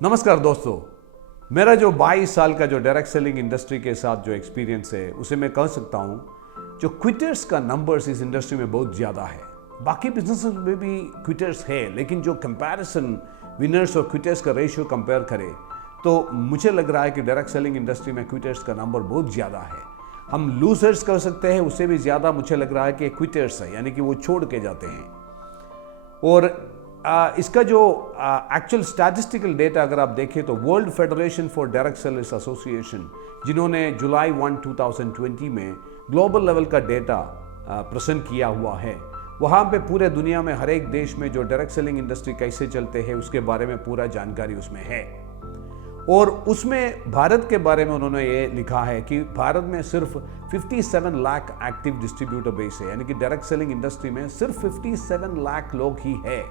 नमस्कार दोस्तों, मेरा जो 22 साल का जो डायरेक्ट सेलिंग इंडस्ट्री के साथ जो एक्सपीरियंस है उसे मैं कह सकता हूँ जो क्विटर्स का नंबर्स इस इंडस्ट्री में बहुत ज़्यादा है। बाकी बिजनेस में भी क्विटर्स है, लेकिन जो कंपैरिजन विनर्स और क्विटर्स का रेशियो कंपेयर करें तो मुझे लग रहा है कि डायरेक्ट सेलिंग इंडस्ट्री में क्विटर्स का नंबर बहुत ज़्यादा है। हम लूजर्स कर सकते हैं, उससे भी ज़्यादा मुझे लग रहा है कि क्विटर्स है, यानी कि वो छोड़ के जाते हैं। और इसका जो एक्चुअल स्टैटिस्टिकल डेटा अगर आप देखें तो world federation for direct sellers association, जिन्होंने जुलाई 1, 2020 में ग्लोबल लेवल का डेटा प्रेजेंट किया हुआ है, वहाँ पे पूरे दुनिया में हर एक देश में जो डायरेक्ट सेलिंग इंडस्ट्री कैसे चलते हैं उसके बारे में पूरा जानकारी उसमें है। और उसमें भारत के बारे में उन्होंने ये लिखा है कि भारत में सिर्फ 57 लाख एक्टिव डिस्ट्रीब्यूटर बेस है, यानी कि डायरेक्ट सेलिंग इंडस्ट्री में सिर्फ 57 लाख लोग ही है।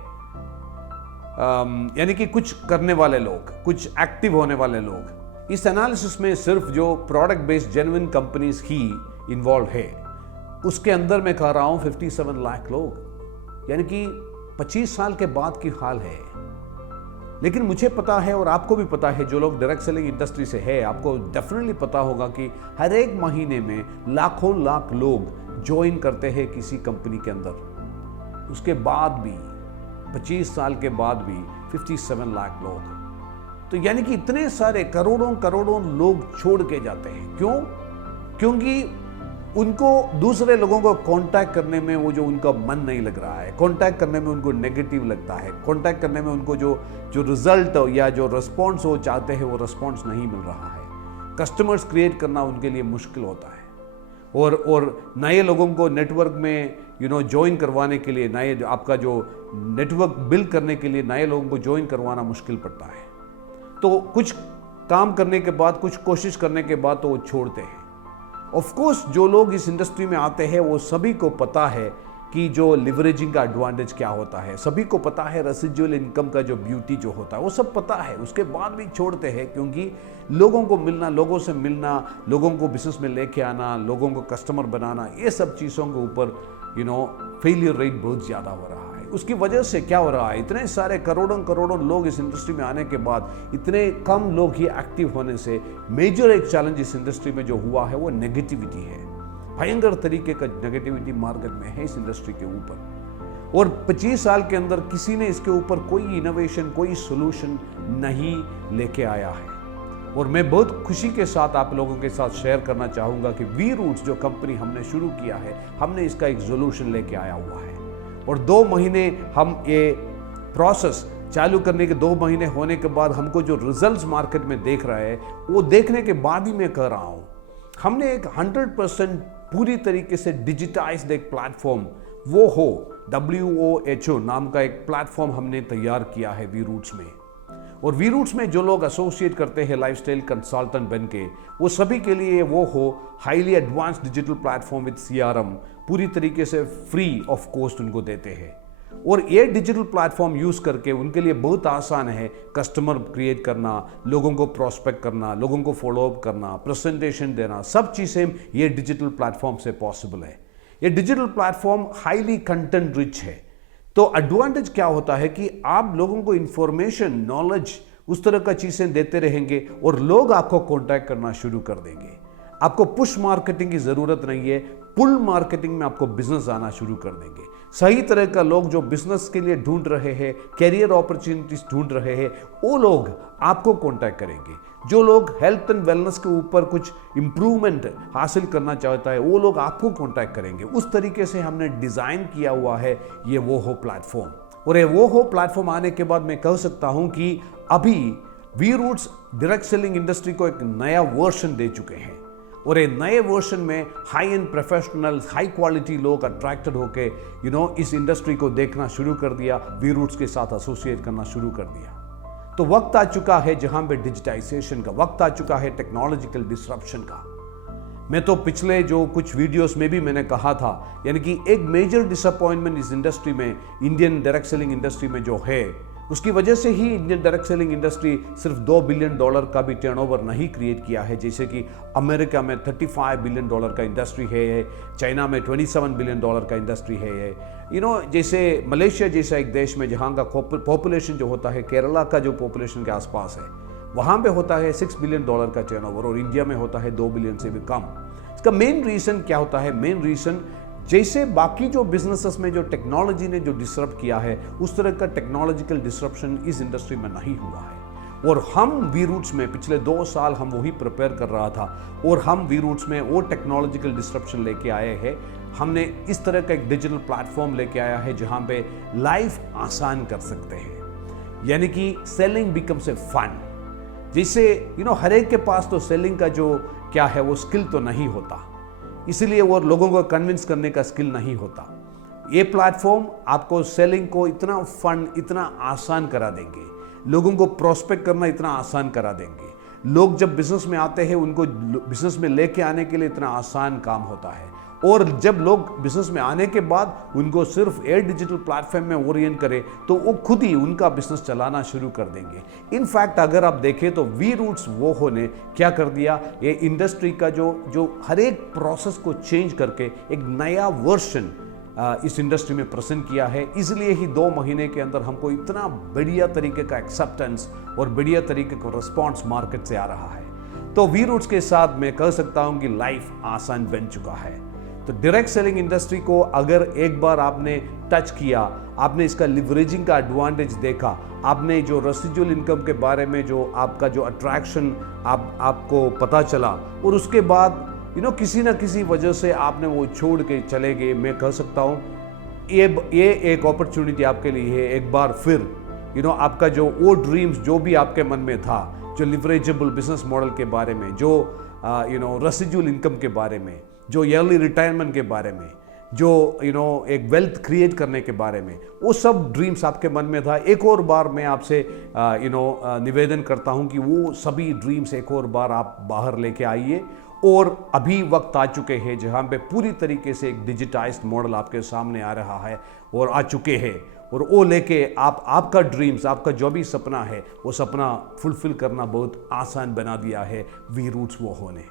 यानी कि कुछ करने वाले लोग, कुछ एक्टिव होने वाले लोग। इस एनालिसिस में सिर्फ जो प्रोडक्ट बेस्ड जेन्युइन कंपनीज ही इन्वॉल्व है, उसके अंदर मैं कह रहा हूं 57 लाख लोग, यानी कि 25 साल के बाद की हाल है। लेकिन मुझे पता है और आपको भी पता है, जो लोग डायरेक्ट सेलिंग इंडस्ट्री से है, आपको डेफिनेटली पता होगा कि हर एक महीने में लाखों लाख लोग ज्वाइन करते हैं किसी कंपनी के अंदर। उसके बाद भी 25 साल के बाद भी 57 लाख लोग, तो यानी कि इतने सारे करोड़ों करोड़ों लोग छोड़ के जाते हैं। क्यों? क्योंकि उनको दूसरे लोगों को कांटेक्ट करने में वो जो उनका मन नहीं लग रहा है, कांटेक्ट करने में उनको नेगेटिव लगता है, कांटेक्ट करने में उनको जो रिजल्ट या जो रिस्पॉन्स वो चाहते हैं वो रिस्पॉन्स नहीं मिल रहा है। कस्टमर्स क्रिएट करना उनके लिए मुश्किल होता है। और नए लोगों को नेटवर्क में ज्वाइन करवाने के लिए, नए आपका जो नेटवर्क बिल्ड करने के लिए नए लोगों को ज्वाइन करवाना मुश्किल पड़ता है। तो कुछ काम करने के बाद, कुछ कोशिश करने के बाद तो वो छोड़ते हैं। ऑफ कोर्स जो लोग इस इंडस्ट्री में आते हैं वो सभी को पता है कि जो लिवरेजिंग का एडवांटेज क्या होता है, सभी को पता है रेसिडुअल इनकम का जो ब्यूटी जो होता है, वो सब पता है। उसके बाद भी छोड़ते हैं क्योंकि लोगों को मिलना, लोगों से मिलना, लोगों को बिजनेस में लेके आना, लोगों को कस्टमर बनाना, ये सब चीज़ों के ऊपर फेलियर रेट बहुत ज़्यादा हो रहा है। उसकी वजह से क्या हो रहा है, इतने सारे करोड़ों करोड़ों लोग इस इंडस्ट्री में आने के बाद इतने कम लोग ही एक्टिव होने से मेजर एक चैलेंज इस इंडस्ट्री में जो हुआ है वो नेगेटिविटी है। भयंकर तरीके का नेगेटिविटी मार्केट में है इस इंडस्ट्री के ऊपर। और 25 साल के अंदर किसी ने इसके ऊपर कोई इनोवेशन, कोई सोल्यूशन नहीं लेके आया है। और मैं बहुत खुशी के साथ आप लोगों के साथ शेयर करना चाहूँगा कि वी रूट्स जो कंपनी हमने शुरू किया है, हमने इसका एक सोल्यूशन लेके आया हुआ है। और 2 महीने हम ये प्रोसेस चालू करने के 2 महीने होने के बाद हमको जो रिजल्ट्स मार्केट में देख रहा है, वो देखने के बाद ही मैं कह रहा हूँ हमने एक 100% पूरी तरीके से डिजिटाइज्ड एक प्लेटफॉर्म, वो हो WHO नाम का एक प्लेटफॉर्म हमने तैयार किया है वी रूट्स में। और वी रूट्स में जो लोग एसोसिएट करते हैं लाइफस्टाइल कंसल्टेंट बन के, वो सभी के लिए वो हो highly advance digital platform with CRM, पूरी तरीके से फ्री ऑफ कॉस्ट उनको देते हैं। और ये डिजिटल प्लेटफॉर्म यूज करके उनके लिए बहुत आसान है कस्टमर क्रिएट करना, लोगों को प्रोस्पेक्ट करना, लोगों को फॉलोअप करना, प्रेजेंटेशन देना, सब चीज़ें ये डिजिटल प्लेटफॉर्म से पॉसिबल है। ये digital platform highly content rich है। तो एडवांटेज क्या होता है कि आप लोगों को इंफॉर्मेशन, नॉलेज, उस तरह का चीज़ें देते रहेंगे और लोग आपको कॉन्टैक्ट करना शुरू कर देंगे। आपको पुश मार्केटिंग की ज़रूरत नहीं है, पुल मार्केटिंग में आपको बिजनेस आना शुरू कर देंगे। सही तरह का लोग जो बिजनेस के लिए ढूंढ रहे हैं, कैरियर अपॉर्चुनिटीज ढूंढ रहे हैं, वो लोग आपको कांटेक्ट करेंगे। जो लोग हेल्थ एंड वेलनेस के ऊपर कुछ इंप्रूवमेंट हासिल करना चाहता है, वो लोग आपको कांटेक्ट करेंगे। उस तरीके से हमने डिज़ाइन किया हुआ है ये वो हो प्लेटफॉर्म। और ये वो हो प्लेटफॉर्म आने के बाद मैं कह सकता हूँ कि अभी we routes direct selling industry को एक नया वर्जन दे चुके हैं। और ये नए वर्जन में high and professional, high quality लोग अट्रैक्टेड होके इस इंडस्ट्री को देखना शुरू कर दिया, वी रूट्स के साथ एसोसिएट करना शुरू कर दिया। तो वक्त आ चुका है जहां पे डिजिटाइजेशन का, वक्त आ चुका है टेक्नोलॉजिकल डिसरप्शन का। मैं तो पिछले जो कुछ वीडियोस में भी मैंने कहा था, यानी कि एक मेजर डिसअपॉइंटमेंट इस इंडस्ट्री में, इंडियन डायरेक्ट सेलिंग इंडस्ट्री में जो है, उसकी वजह से ही इंडियन डायरेक्ट सेलिंग इंडस्ट्री सिर्फ $2 बिलियन का भी टर्नओवर नहीं क्रिएट किया है, जैसे कि अमेरिका में $35 बिलियन का इंडस्ट्री है, चाइना में $27 बिलियन का इंडस्ट्री है, जैसे मलेशिया जैसा एक देश में जहाँ का पॉपुलेशन जो होता है केरला का जो पॉपुलेशन के आसपास है, वहाँ पे होता है $6 बिलियन का टर्नओवर और इंडिया में होता है $2 बिलियन से भी कम। इसका मेन रीज़न क्या होता है? मेन रीज़न जैसे बाकी जो बिजनेसेस में जो टेक्नोलॉजी ने जो डिसरप्ट किया है, उस तरह का टेक्नोलॉजिकल डिसरप्शन इस इंडस्ट्री में नहीं हुआ है। और हम वी रूट्स में पिछले 2 साल हम वही प्रिपेयर कर रहा था और हम वी रूट्स में वो टेक्नोलॉजिकल डिसरप्शन लेके आए हैं। हमने इस तरह का एक डिजिटल प्लेटफॉर्म लेके आया है जहाँ पे लाइफ आसान कर सकते हैं, यानी कि सेलिंग बिकम्स ए फन। जैसे हर एक के पास तो सेलिंग का जो क्या है वो स्किल तो नहीं होता, इसलिए वो लोगों को कन्विंस करने का स्किल नहीं होता। ये प्लेटफॉर्म आपको सेलिंग को इतना फन, इतना आसान करा देंगे, लोगों को प्रोस्पेक्ट करना इतना आसान करा देंगे। लोग जब बिजनेस में आते हैं उनको बिजनेस में लेके आने के लिए इतना आसान काम होता है, और जब लोग बिजनेस में आने के बाद उनको सिर्फ ए डिजिटल प्लेटफॉर्म में ओरिएंट करें तो वो खुद ही उनका बिजनेस चलाना शुरू कर देंगे। इनफैक्ट अगर आप देखें तो वी रूट्स वो होने क्या कर दिया, ये इंडस्ट्री का जो हर एक प्रोसेस को चेंज करके एक नया वर्जन इस इंडस्ट्री में प्रेजेंट किया है। इसलिए ही 2 महीने के अंदर हमको इतना बढ़िया तरीके का एक्सेप्टेंस और बढ़िया तरीके का रिस्पॉन्स मार्केट से आ रहा है। तो वी रूट्स के साथ मैं कह सकता हूँ कि लाइफ आसान बन चुका है। तो डायरेक्ट सेलिंग इंडस्ट्री को अगर एक बार आपने टच किया, आपने इसका लिवरेजिंग का एडवांटेज देखा, आपने जो रेसिडुअल इनकम के बारे में जो आपका जो अट्रैक्शन आपको पता चला, और उसके बाद किसी ना किसी वजह से आपने वो छोड़ के चले गए, मैं कह सकता हूँ ये एक अपॉर्चुनिटी आपके लिए है। एक बार फिर आपका जो वो ड्रीम्स जो भी आपके मन में था, जो लिवरेजेबल बिजनेस मॉडल के बारे में, जो रेसिडुअल इनकम के बारे में, जो ईयरली रिटायरमेंट के बारे में, जो एक वेल्थ क्रिएट करने के बारे में, वो सब ड्रीम्स आपके मन में था। एक और बार मैं आपसे निवेदन करता हूं कि वो सभी ड्रीम्स एक और बार आप बाहर लेके आइए। और अभी वक्त आ चुके हैं जहां पे पूरी तरीके से एक डिजिटाइज्ड मॉडल आपके सामने आ रहा है और आ चुके हैं, और वो लेके आपका ड्रीम्स, आपका जो भी सपना है वो सपना फुलफिल करना बहुत आसान बना दिया है वी रूट्स वो होने।